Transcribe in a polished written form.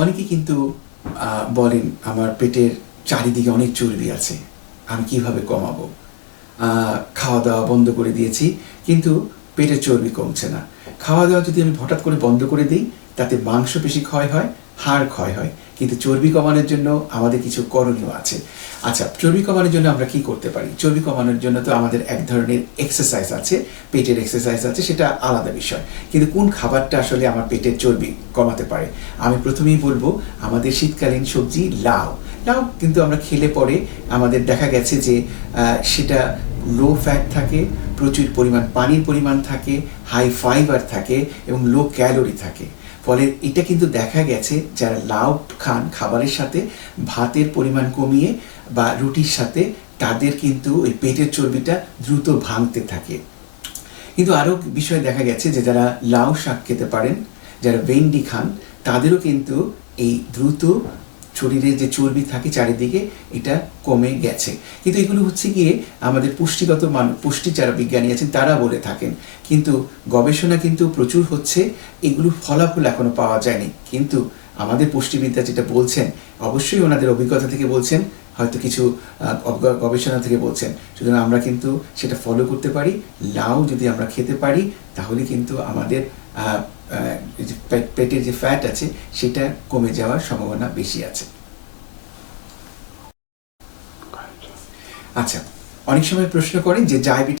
অনেকে কিন্তু বলেন আমার পেটের চারিদিকে অনেক চর্বি আছে, আমি কিভাবে কমাবো? খাওয়া দাওয়া বন্ধ করে দিয়েছি কিন্তু পেটের চর্বি কমছে না। খাওয়া দাওয়া যদি আমি হঠাৎ করে বন্ধ করে দিই তাতে মাংসপেশি ক্ষয় হয়, হাড় ক্ষয় হয়, কিন্তু চর্বি কমানোর জন্য আমাদের কিছু করণীয় আছে। আচ্ছা, চর্বি কমানোর জন্য আমরা কি করতে পারি? চর্বি কমানোর জন্য তো আমাদের এক ধরনের এক্সারসাইজ আছে, পেটের এক্সারসাইজ আছে, সেটা আলাদা বিষয়। কিন্তু কোন খাবারটা আসলে আমার পেটের চর্বি কমাতে পারে? আমি প্রথমেই বলবো আমাদের শীতকালীন সবজি লাউ। লাউ কিন্তু আমরা খেলে পরে আমাদের দেখা গেছে যে সেটা লো ফ্যাট থাকে, প্রচুর পরিমাণ পানির পরিমাণ থাকে, হাই ফাইবার থাকে এবং লো ক্যালোরি থাকে। ফলে এটা কিন্তু দেখা গেছে যারা লাউ খান খাবারের সাথে ভাতের পরিমাণ কমিয়ে বা রুটির সাথে, তাদের কিন্তু ওই পেটের চর্বিটা দ্রুত ভাঙতে থাকে। কিন্তু আরও বিষয় দেখা গেছে যে যারা লাউ শাক খেতে পারেন, যারা ভেন্ডি খান, তাদেরও কিন্তু এই দ্রুত শরীরে যে চর্বি থাকে চারিদিকে এটা কমে গেছে। কিন্তু এগুলো হচ্ছে গিয়ে আমাদের পুষ্টিগত পুষ্টি যারা বিজ্ঞানী আছেন তারা বলে থাকেন, কিন্তু গবেষণা কিন্তু প্রচুর হচ্ছে, এগুলোর ফলাফল এখনো পাওয়া যায়নি। কিন্তু আমাদের পুষ্টিবিদ্যা যেটা বলছেন, অবশ্যই ওনাদের অভিজ্ঞতা থেকে বলছেন, হয়তো কিছু গবেষণা থেকে বলছেন, সুতরাং আমরা কিন্তু সেটা ফলো করতে পারি। লাউ যদি আমরা খেতে পারি তাহলে কিন্তু আমাদের পেটের যে ফ্যাট আছে সেটা কমে যাওয়ার সম্ভাবনা বেশি আছে। আচ্ছা, অনেক সময় প্রশ্ন করেন যে ডায়াবেটিস